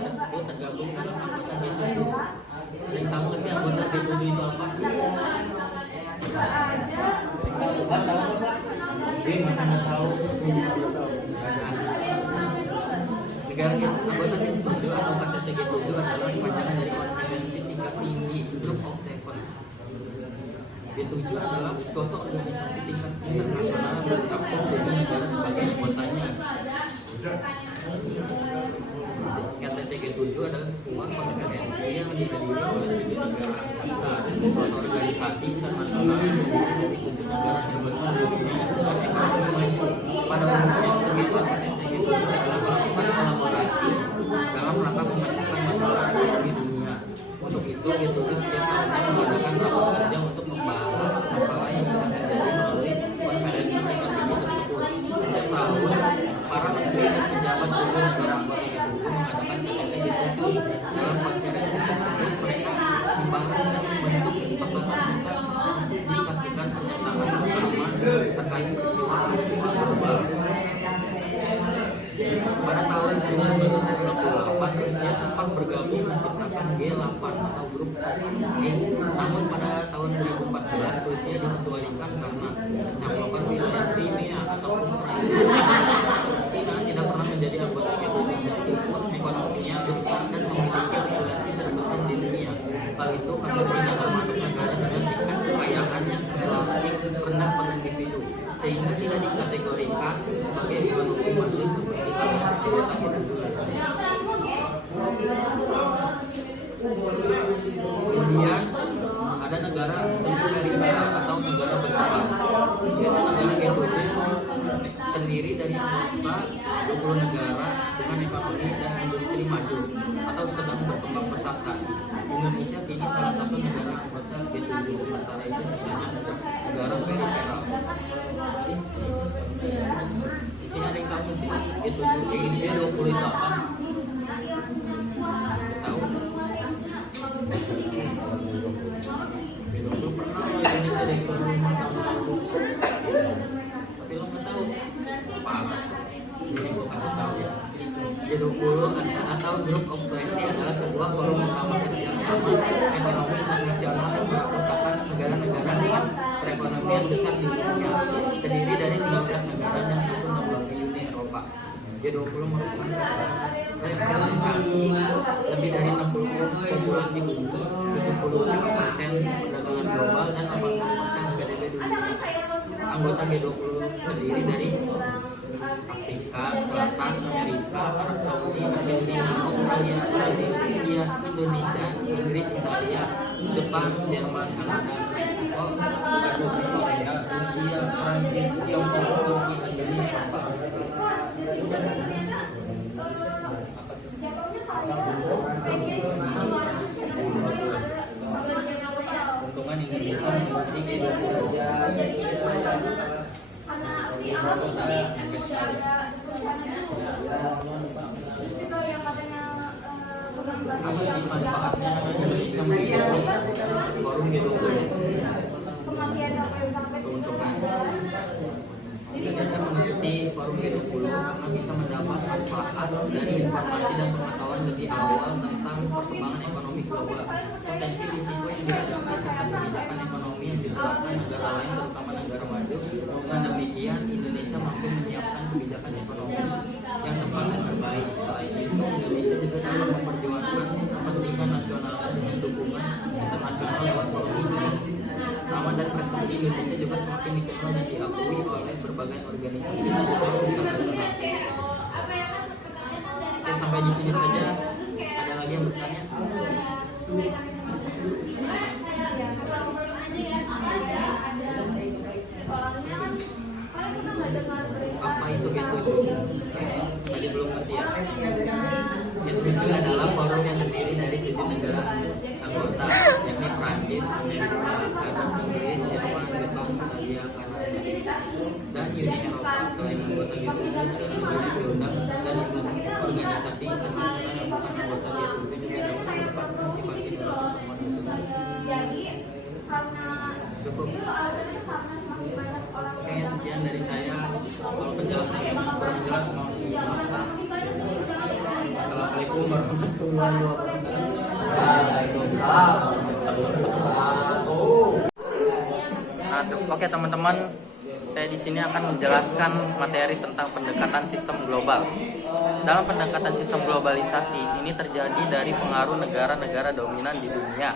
tersebut tergabung dalam anggota G7. Ada yang tahu nggak sih anggota G7 itu apa? Oke, masa nggak tahu? Negara anggota G7 atau KTT G7 adalah panjangan dari konferensi tingkat tinggi Group of Seven. G7 adalah suatu organisasi tingkat internasional yang mencakup 7 negara sebagai anggotanya. KTT G7 adalah sebuah konferensi yang dihadiri oleh 7 negara anggota, suatu organisasi internasional yang terdiri dari 7 negara terbesar di dunia dengan ekonomi maju. Pada umumnya, kegiatan KTT G7 adalah melakukan kolaborasi dalam rangka pemecahkan masalah ekonomi dunia. Untuk itu, G7 setiap tahunnya mengadakan rapat kerja untuk membahas masalah yang sedang terjadi melalui konferensi tingkat tinggi tersebut. Setiap tahun, para menteri dan pejabat 7 negara anggota G7 mengadakan KTT G7. Dalam konferensi tersebut, mereka membahas dan membentuk kesepakatan serta mengaplikasikan pernyataan bersama terkait peristiwa global. Pada tahun 1998, Rusia sempat bergabung menciptakan G8 atau grup G. Namun pada tahun 2014, Rusia dikecualikan karena pencamplokan wilayah Crimea atau Ukraina. China tidak pernah menjadi anggota G7 meskipun ekonominya besar dan memiliki populasi terbesar di dunia. Hal itu karena China termasuk negara dengan tingkat kekayaan yang relatif rendah per individu, sehingga tidak dikategorikan sebagai ekonomi maju seperti anggota G7. Kemudian ada negara semi-perifera atau negara berkembang, yaitu negara G7 terdiri dari anggota 20 negara dengan ekonomi dan industri maju atau sedang berkembang pesat. Indonesia kini salah satu negara anggota G7, sementara itu sisanya negara periferal. Di sini ada yang tahu sih G7 G20 itu apa? Tahu? G20 pernah Indonesia dari tahun 5 tahun lalu, tapi lo nggak tahu apa? Jadi gue harus tahu. G20 atau Group of 20 adalah sebuah forum utama kerjasama ekonomi internasional yang merupakan negara-negara dengan perekonomian besar di dunia, terdiri dari 19 negara dan 1 lembaga Uni Eropa. G20 merupakan representasi lebih dari 60 populasi bumi, 75% perdagangan global dan 80% PDB dunia. Anggota G20 terdiri dari Afrika Selatan, Amerika, Arab Saudi, Argentina, Australia, Brazil, India, Indonesia, Inggris, Italia, Jepang, Jerman, Kanada, Meksiko, Republik Korea, Rusia, Prancis, Tiongkok, Turki, dan Uni Eropa. Keuntungan Indonesia mengikuti G20. Apa sih manfaatnya Indonesia mengikuti forum G20? Keuntungan Indonesia mengikuti forum G20 karena bisa mendapat manfaat dari informasi dan pengetahuan lebih awal tentang perkembangan ekonomi global, potensi risiko yang dihadapi, serta kebijakan ekonomi yang diterapkan negara lain, terutama negara maju. Dengan demikian, Indonesia mampu menyiapkan kebijakan ekonomi yang tepat dan terbaik. Selain itu, Indonesia juga dapat memperjuangkan kepentingan nasional dengan dukungan internasional lewat forum ini. Nama dan prestasi Indonesia juga semakin dikenal dan diakui oleh berbagai organisasi dan forum internasional. Oke, sampai di sini saja. Ada lagi yang bertanya? Apa itu G7? Tadi belum ngerti ya. G7 adalah forum yang terdiri dari 7 negara anggota, yakni Prancis, Amerika, Arab, Inggris, Jerman, Jepang, Italia, Kanada, dan Uni Eropa. Selain anggota G7, negara-negara diundang dan organisasi internasional yang bukan anggota G7 juga dapat berpartisipasi dalam pertemuan tersebut. Cukup. Oke, sekian dari saya. Kalau penjelasannya kurang jelas mohon dimaafkan. Assalamualaikum. Assalamualaikum warahmatullahi wabarakatuh. Waalaikumsalam warahmatullahi wabarakatuh. Nah, oke teman-teman, saya di sini akan menjelaskan materi tentang pendekatan sistem global. Dalam pendekatan sistem globalisasi ini terjadi dari pengaruh negara-negara dominan di dunia.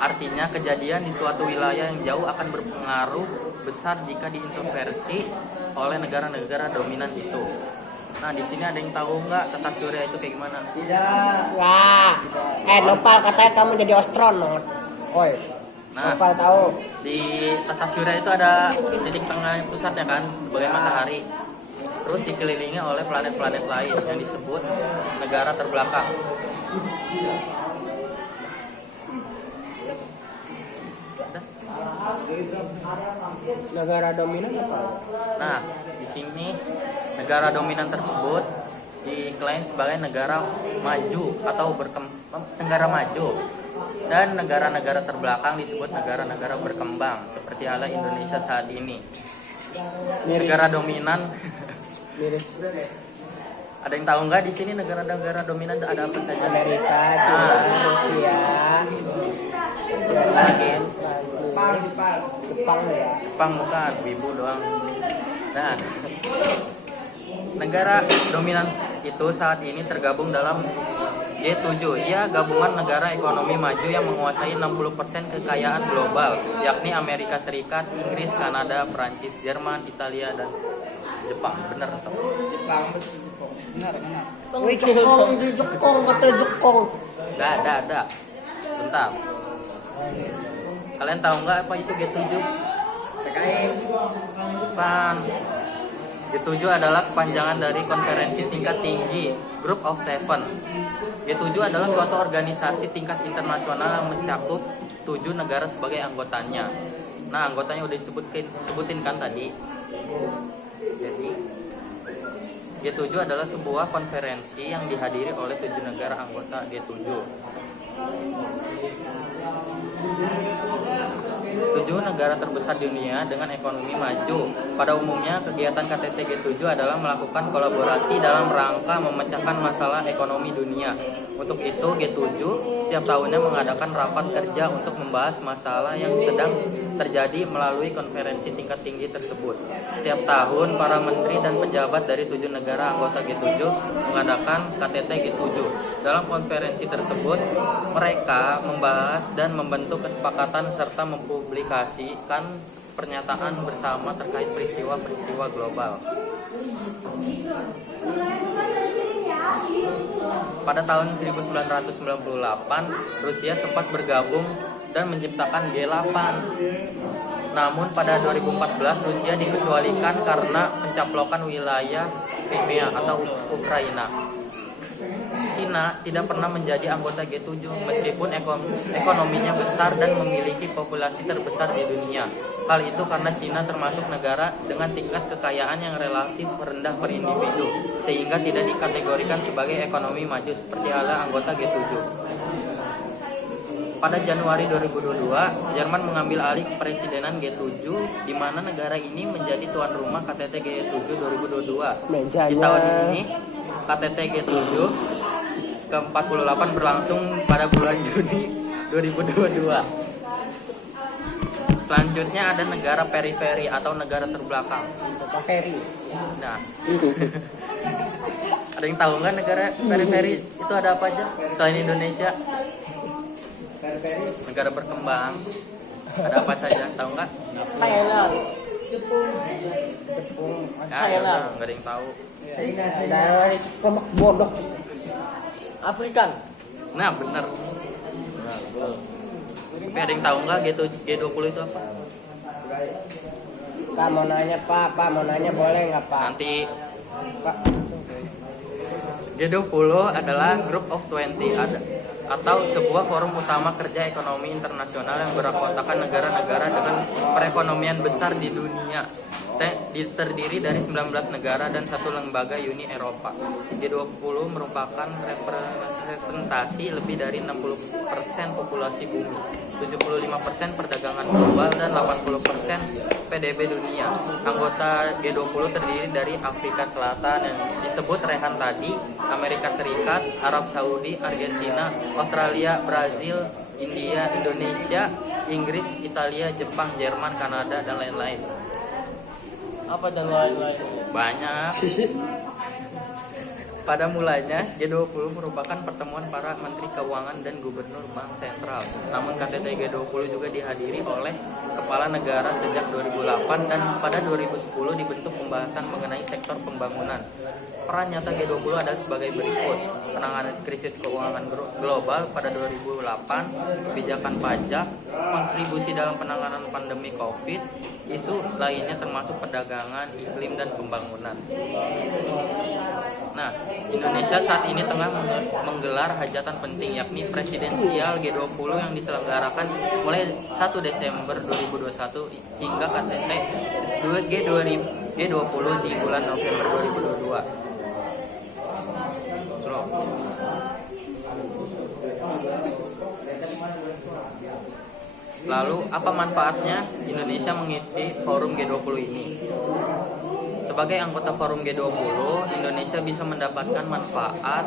Artinya kejadian di suatu wilayah yang jauh akan berpengaruh besar jika diintervensi oleh negara-negara dominan itu. Nah, di sini ada yang tahu nggak tata surya itu kayak gimana? Wah, Nopal katanya kamu jadi astronot. Oi, Nah, Nopal tahu. di tata surya itu ada titik tengah pusatnya kan, sebagai matahari. Terus dikelilingi oleh planet-planet lain yang disebut negara terbelakang. Negara dominan apa? Nah, di sini negara dominan tersebut diklaim sebagai negara maju atau negara maju, dan negara-negara terbelakang disebut negara-negara berkembang seperti halnya Indonesia saat ini. Negara dominan, Miris. ada yang tahu nggak di sini negara-negara dominan ada apa saja? Amerika, China, Rusia, Lagi Jepang ya. Jepang bukan, Wibu doang. Nah, negara dominan itu saat ini tergabung dalam G7. Ia gabungan negara ekonomi maju yang menguasai 60% kekayaan global, yakni Amerika Serikat, Inggris, Kanada, Prancis, Jerman, Italia, dan Jepang. Bener atau? Wih, jokong, kata jokong. Ada. Bentar. Kalian tahu nggak apa itu G7? Bukan. G7 adalah kepanjangan dari konferensi tingkat tinggi Group of Seven. G7 adalah suatu organisasi tingkat internasional yang mencakup 7 negara sebagai anggotanya. Nah, anggotanya udah disebutin kan tadi. Jadi G7 adalah sebuah konferensi yang dihadiri oleh 7 negara anggota G7. 7 negara terbesar di dunia dengan ekonomi maju. Pada umumnya, kegiatan KTT G7 adalah melakukan kolaborasi dalam rangka memecahkan masalah ekonomi dunia. Untuk itu, G7 setiap tahunnya mengadakan rapat kerja untuk membahas masalah yang sedang terjadi melalui konferensi tingkat tinggi tersebut. Setiap tahun, para menteri dan pejabat dari 7 negara anggota G7 mengadakan KTT G7. Dalam konferensi tersebut, mereka membahas dan membentuk kesepakatan serta mempublikasikan pernyataan bersama terkait peristiwa-peristiwa global. Pada tahun 1998, Rusia sempat bergabung dan menciptakan G8. Namun pada 2014 Rusia dikecualikan karena pencaplokan wilayah Crimea atau Ukraina. China tidak pernah menjadi anggota G7 meskipun ekonominya besar dan memiliki populasi terbesar di dunia. Hal itu karena China termasuk negara dengan tingkat kekayaan yang relatif rendah per individu, sehingga tidak dikategorikan sebagai ekonomi maju seperti halnya anggota G7. Pada Januari 2022, Jerman mengambil alih kepresidenan G7, di mana negara ini menjadi tuan rumah KTT G7 2022. Di tahun ini, KTT G7 ke-48 berlangsung pada bulan Juni 2022. Selanjutnya ada negara periferi atau negara terbelakang. Nah, ada yang tahu nggak negara periferi itu ada apa aja selain Indonesia? Negara berkembang ada apa saja, tahu nggak? Thailand. Thailand nggak ada yang tahu. Dari kelompok bodoh. Afrikan. Nah, bener. Tapi ada yang tahu nggak G20 itu apa? Pak mau nanya Pak mau nanya boleh nggak Pak? Nanti Pak. G20 adalah Group of 20 atau sebuah forum utama kerja ekonomi internasional yang beranggotakan negara-negara dengan perekonomian besar di dunia. terdiri dari 19 negara dan satu lembaga Uni Eropa. G20 merupakan representasi lebih dari 60% populasi bumi, 75% perdagangan global, dan 80% PDB dunia. Anggota G20 terdiri dari Afrika Selatan yang disebut Rehan tadi, Amerika Serikat, Arab Saudi, Argentina, Australia, Brazil, India, Indonesia, Inggris, Italia, Jepang, Jerman, Kanada, dan lain-lain. Apa dan lain-lain? Banyak. Pada mulanya, G20 merupakan pertemuan para menteri keuangan dan gubernur bank sentral. Namun KTT G20 juga dihadiri oleh kepala negara sejak 2008 dan pada 2010 dibentuk pembahasan mengenai sektor pembangunan. Peran nyata G20 adalah sebagai berikut: penanganan krisis keuangan global pada 2008, kebijakan pajak, kontribusi dalam penanganan pandemi COVID, isu lainnya termasuk perdagangan, iklim, dan pembangunan. Nah, Indonesia saat ini tengah menggelar hajatan penting, yakni presidensial G20 yang diselenggarakan mulai 1 Desember 2021 hingga KTT G20 di bulan November 2022. Lalu, apa manfaatnya Indonesia mengikuti forum G20 ini? Sebagai anggota forum G20, Indonesia bisa mendapatkan manfaat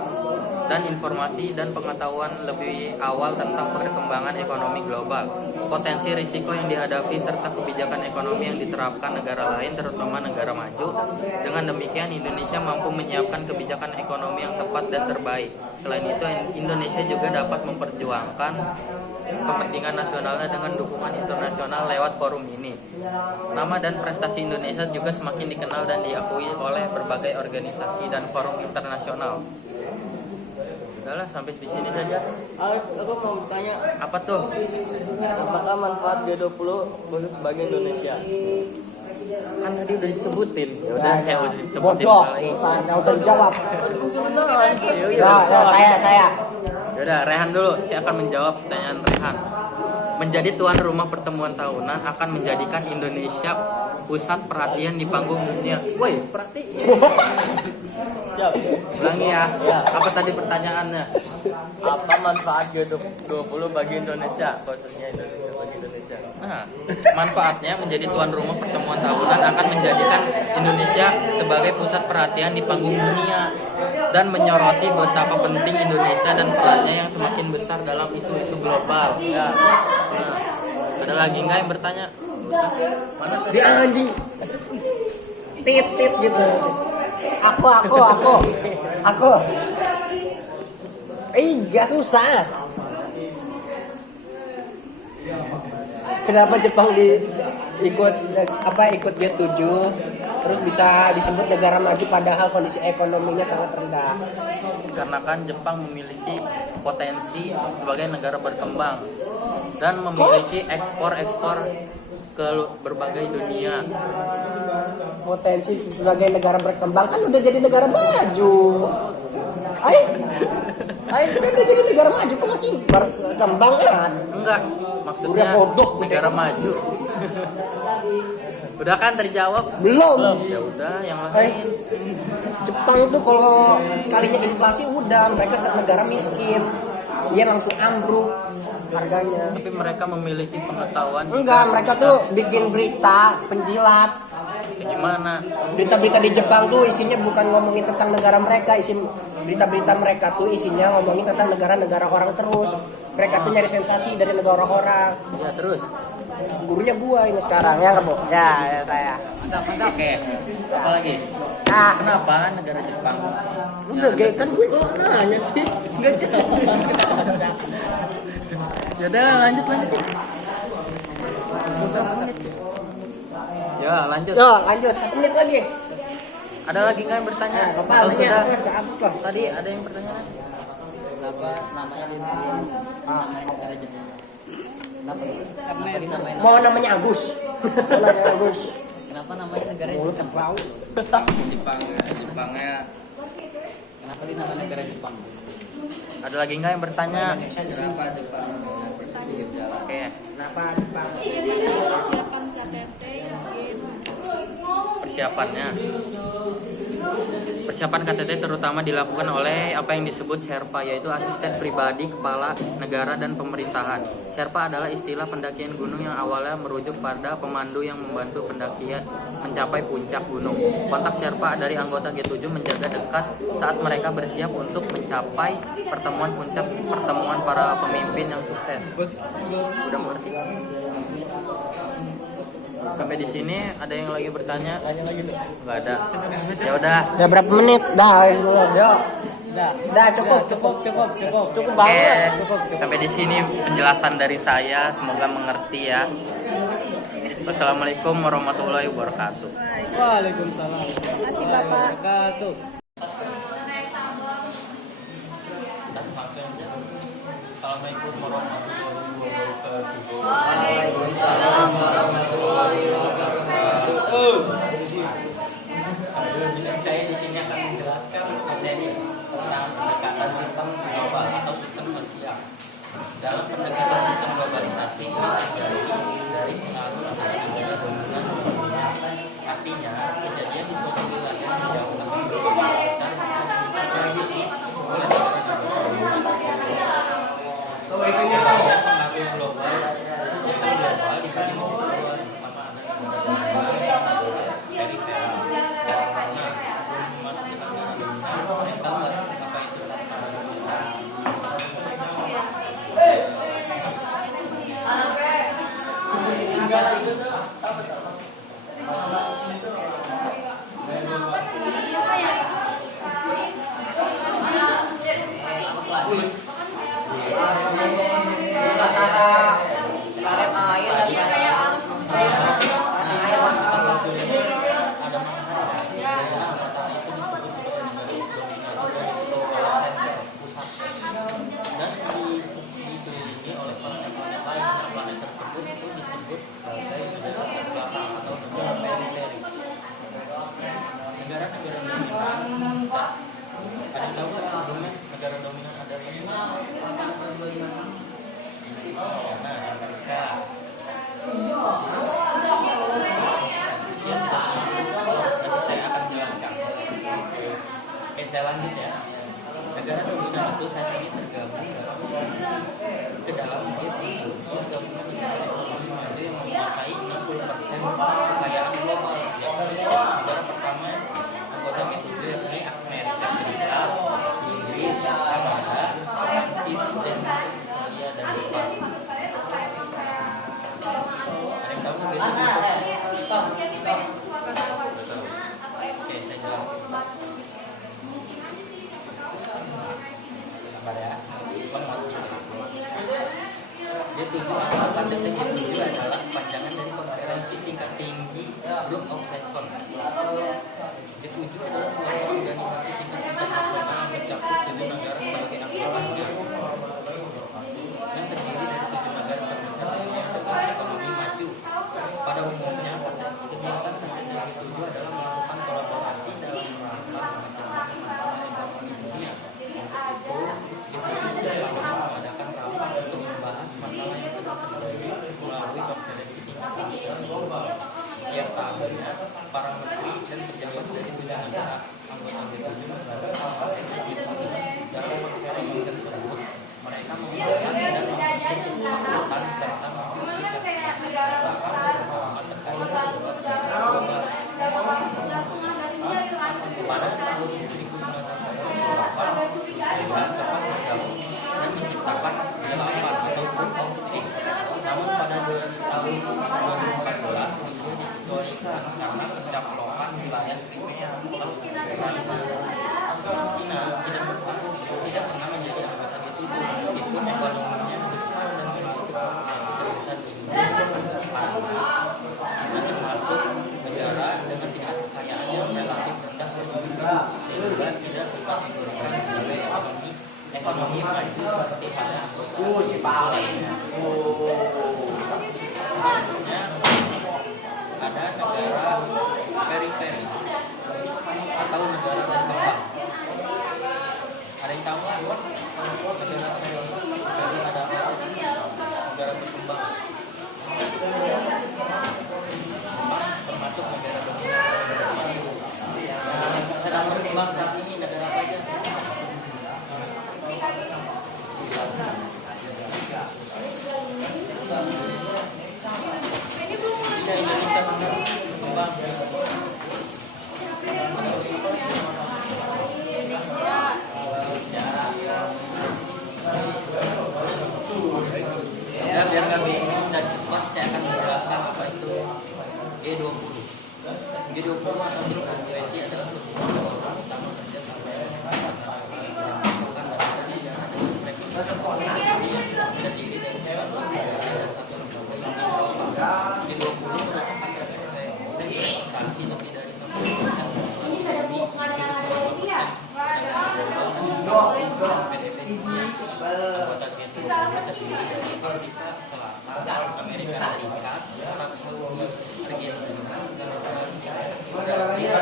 dan informasi dan pengetahuan lebih awal tentang perkembangan ekonomi global, potensi risiko yang dihadapi, serta kebijakan ekonomi yang diterapkan negara lain, terutama negara maju. Dengan demikian, Indonesia mampu menyiapkan kebijakan ekonomi yang tepat dan terbaik. Selain itu, Indonesia juga dapat memperjuangkan kepentingan nasionalnya dengan dukungan internasional lewat forum ini. Nama dan prestasi Indonesia juga semakin dikenal dan diakui oleh berbagai organisasi dan forum internasional. Udahlah, sampai di sini saja. Aku mau bertanya, Apa tuh? apakah manfaat G20 khusus bagi Indonesia? Kan tadi udah disebutin. Ya udah, saya udah disebutin. Bodoh, lagi. nggak usah dijawab. Saya. Yaudah, Rehan dulu. Saya akan menjawab pertanyaan Rehan. Menjadi tuan rumah pertemuan tahunan akan menjadikan Indonesia pusat perhatian di panggung dunia. Woi, perhatiin. Siap. Ulangi ya. Apa tadi pertanyaannya? Apa manfaat G20 bagi Indonesia, khususnya Indonesia bagi Indonesia? Nah, manfaatnya menjadi tuan rumah pertemuan tahunan akan menjadikan Indonesia sebagai pusat perhatian di panggung dunia dan menyoroti betapa penting Indonesia dan perannya yang semakin besar dalam isu-isu global. Ya. Nah, ada lagi nggak yang bertanya? Mana tadi? Dia anjing. Tit gitu. Aku. Gak susah. Kenapa Jepang ikut G7 terus bisa disebut negara maju padahal kondisi ekonominya sangat rendah? Karena kan Jepang memiliki potensi sebagai negara berkembang dan memiliki ekspor ke berbagai dunia. Potensi sebagai negara berkembang kan udah jadi negara maju. Kan udah jadi negara maju, kok masih berkembang kan? Enggak, maksudnya Udah bodoh, negara maju. Udah kan terjawab? Belum. Ya udah, yang lain. Jepang itu kalau sekalinya inflasi udah mereka negara miskin. Dia langsung ambruk harganya. Tapi mereka memiliki pengetahuan. Enggak, mereka tuh bikin berita penjilat. Gimana? Berita-berita di Jepang tuh isinya bukan ngomongin tentang negara mereka, berita-berita mereka tuh isinya ngomongin tentang negara-negara orang terus. Mereka tuh nyari sensasi dari negara orang. Ya terus. Gurunya gua ini sekarang ya, Bu. Ya saya. Mantap. Oke. Apa lagi? Nah, Kenapa negara Jepang? udah kayak kan gue nanya sih. Enggak jawab. Ya udah, lanjut. Ya, lanjut. Yo, lanjut 1 menit lagi. Ada lagi nggak yang bertanya? Apa Kalau nanya? sudah, Apa? tadi ada yang bertanya? Kenapa namanya di negara Jepang? Kenapa dinamain? Mau namanya Agus. Namanya Agus. Kenapa namanya negara Mulut Jepang? bau. Jepangnya. Kenapa dinamain negara Jepang? Ada lagi nggak yang bertanya? Kenapa Jepang? Oke. Kenapa Jepang? persiapan KTT yang persiapannya. Persiapan KTT terutama dilakukan oleh apa yang disebut Sherpa, yaitu asisten pribadi kepala negara dan pemerintahan. Sherpa adalah istilah pendakian gunung yang awalnya merujuk pada pemandu yang membantu pendakian mencapai puncak gunung. Kontak Sherpa dari anggota G7 menjaga dekas saat mereka bersiap untuk mencapai pertemuan para pemimpin yang sukses. Udah mengerti? Sampai di sini ada yang lagi bertanya? Nggak ada. Ya udah. Udah berapa menit? Dah, cukup banget. Sampai di sini penjelasan dari saya, semoga mengerti ya. Wassalamualaikum warahmatullahi wabarakatuh. Waalaikumsalam. Terima kasih Bapak. Wabarakatuh. Assalamualaikum warahmatullahi wabarakatuh. Waalaikumsalam warahmatullahi wabarakatuh. Saya di sini akan menjelaskan materi tentang pendekatan sistem global atau sistem sosial. Dalam pendekatan sistem globalisasi ini terjadi dari pengaruh negara dominan dunia. Artinya kejadian di suatu wilayah yang akan berkembang terjadi oleh negara-negara pengaruh global. Sistem global dibagi menjadi dua, yang pertama ada perifera. Negara dominan ada ini. Nanti saya akan jelaskan. Oke, saya lanjut ya. Negara dominan itu saat ini tergabung ke dalam G7, gabungan negara ekonomi maju yang menguasai 60% kekayaan global. Negara pertama anggota G7 yakni Amerika Serikat, Inggris, Kanada, Prancis, Denmark, Italia, dan Jepang. Ada yang tahu nggak G7? Oke, saya jelaskan. Sabar ya. G7 atau KTT G7 adalah kepanjangan dari konferensi tingkat tinggi Group of Seven. G7 adalah suatu organisasi tingkat internasional yang mencakup 7 negara sebagai anggotanya, yang terdiri dari 7 negara terbesar dunia dengan ekonomi maju. Pada umumnya, kegiatan KTT G7 adalah melakukan kolaborasi dalam rangka memecahkan masalah ekonomi dunia. Untuk itu, G7 sudah lama mengadakan rapat untuk membahas masalah yang sedang terjadi melalui konferensi tingkat tinggi global. Setiap tahunnya, para menteri dan pejabat dari 7 negara anggota G7 mengadakan dalam konferensi tersebut. Mereka menggunakan dan mempersiapkan serta mengaplikasikan bersama terkait global. Pada tahun 1998, sempat bergabung dan menciptakan 8 atau Group of Six. Namun pada tahun 2014 itu dikecualikan karena pencaplokan wilayah Crimea atau Ukraina. Cina tidak pernah menjadi anggota G7 meskipun ekonominya besar dan memiliki populasi terbesar di dunia. Karena Cina termasuk negara dengan tingkat kekayaan yang relatif rendah di dunia, sehingga tidak dikategorikan sebagai ekonomi maju seperti halnya anggota lainnya. Selanjutnya ada negara periferi atau negara berkembang. Ada yang tahu nggak? Negara periferi ada apa? Negara berkembang. Termasuk negara dominan. berkembang saat ini negara apa aja? Iya, Indonesia mana berkembang? Ya, biar nggak bingung dan cepat saya akan menjelaskan apa itu G20. G20 atau G20 adalah sebuah utama kerja sampai terdiri dari G20 merupakan investasi lebih dari 60% anggota G20 terdiri dari Afrika Selatan, Amerika Serikat, Arab Saudi, Argentina, Indonesia, Italia,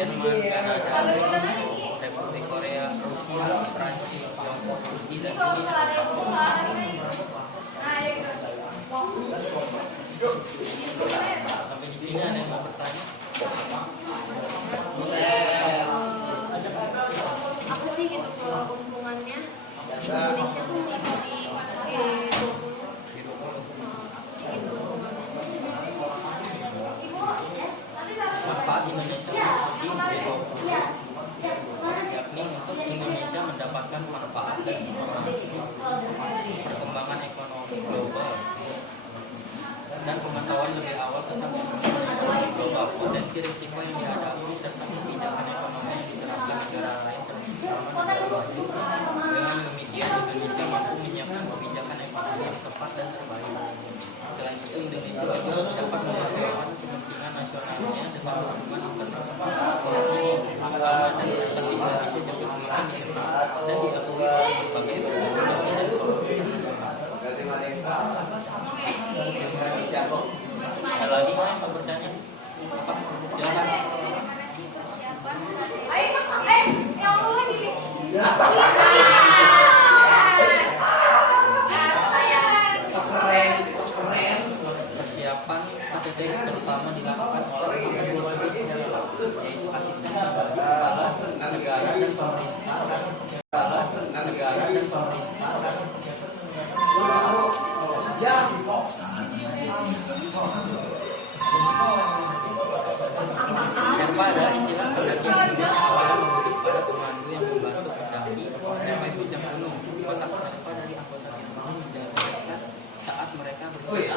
Jerman, Kanada, Republik Korea, Rusia, Prancis, Tiongkok, Turki, dan sampai di sini ada yang mau bertanya? Apa sih gitu keuntungannya Indonesia tuh mengikuti G20? Manfaat Indonesia mengikuti G20 yakni untuk Indonesia mendapatkan manfaat dan informasi perkembangan ekonomi global dan pengetahuan lebih awal tentang global, potensi risiko yang dihadapi serta kebijakan ekonomi yang diterapkan negara lain terutama negara maju. Dengan demikian Indonesia mampu menyiapkan kebijakan ekonomi yang tepat dan terbaik. Selain itu Indonesia juga dapat memperkuat kepentingan nasionalnya dengan hubungan internasional ekonomi dan peran Indonesia juga semakin dikenal dan diakui oleh berbagai organisasi dan solusi internasional. Ada lagi yang mau bertanya? Apa? Silakan. Persiapan KTT terutama dilakukan oleh yaitu asisten pribadi kepala negara dan pemerintah Sherpa adalah istilah pendaki yang punya awalnya mengutip pada pemandu yang membantu pendaki mencapai puncak gunung. Kotak Sherpa dari anggota Vietnam mendapatkan saat mereka bersama